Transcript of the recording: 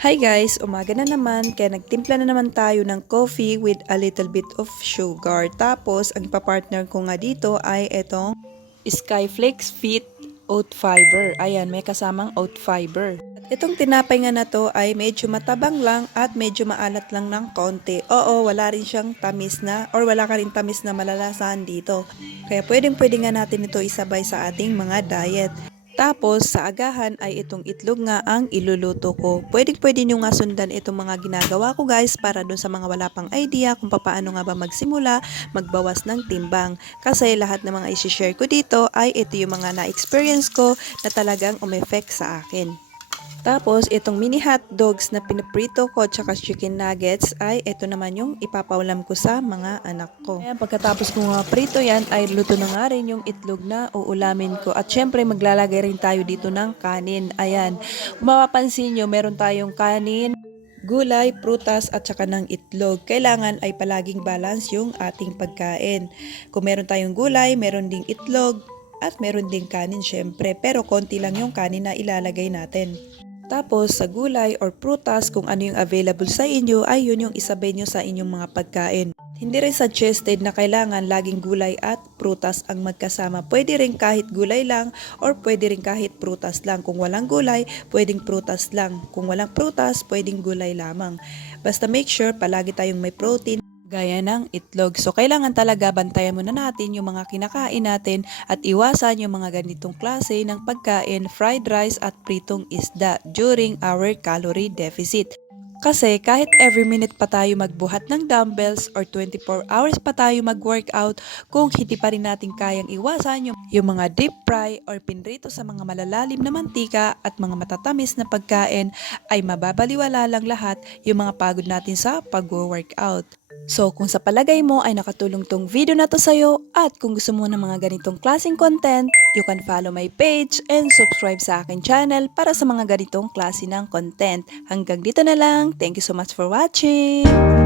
Hi guys! Umaga na naman, kaya nagtimpla na naman tayo ng coffee with a little bit of sugar. Tapos, ang ipapartner ko nga dito ay itong Skyflakes Fit Oat Fiber. Ayan, may kasamang oat fiber. At itong tinapay nga na to ay medyo matabang lang at medyo maalat lang ng konti. Oo, wala rin siyang tamis na or wala ka rin tamis na malalasahan dito. Kaya pwedeng-pwede nga natin ito isabay sa ating mga diet. Tapos, sa agahan ay itong itlog nga ang iluluto ko. Pwede nyo nga sundan itong mga ginagawa ko guys para dun sa mga wala pang idea kung paano nga ba magsimula, magbawas ng timbang. Kasi lahat ng mga isi-share ko dito ay ito yung mga na-experience ko na talagang umeffect sa akin. Tapos, itong mini hot dogs na pinaprito ko tsaka chicken nuggets ay ito naman yung ipapaulam ko sa mga anak ko. Ayan, pagkatapos ko nga prito yan ay luto na nga rin yung itlog na uulamin ko. At syempre maglalagay rin tayo dito ng kanin. Ayan, kung mapapansin nyo meron tayong kanin, gulay, prutas at saka ng itlog. Kailangan ay palaging balance yung ating pagkain. Kung meron tayong gulay, meron ding itlog, at meron ding kanin syempre. Pero konti lang yung kanin na ilalagay natin. Tapos sa gulay or prutas kung ano yung available sa inyo ay yun yung isabay nyo sa inyong mga pagkain. Hindi rin suggested na kailangan laging gulay at prutas ang magkasama. Pwede rin kahit gulay lang or pwede rin kahit prutas lang. Kung walang gulay, pwedeng prutas lang. Kung walang prutas, pwedeng gulay lamang. Basta make sure palagi tayong may protein gaya ng itlog. So, kailangan talaga bantayan muna natin yung mga kinakain natin at iwasan yung mga ganitong klase ng pagkain, fried rice at pritong isda during our calorie deficit. Kasi kahit every minute pa tayo magbuhat ng dumbbells or 24 hours pa tayo mag-workout, kung hindi pa rin natin kayang iwasan yung mga deep fry or pinrito sa mga malalalim na mantika at mga matatamis na pagkain, ay mababaliwala lang lahat yung mga pagod natin sa pag-workout. So kung sa palagay mo ay nakatulong tong video na to sa'yo at kung gusto mo ng mga ganitong klaseng content, you can follow my page and subscribe sa akin channel para sa mga ganitong klase ng content. Hanggang dito na lang. Thank you so much for watching!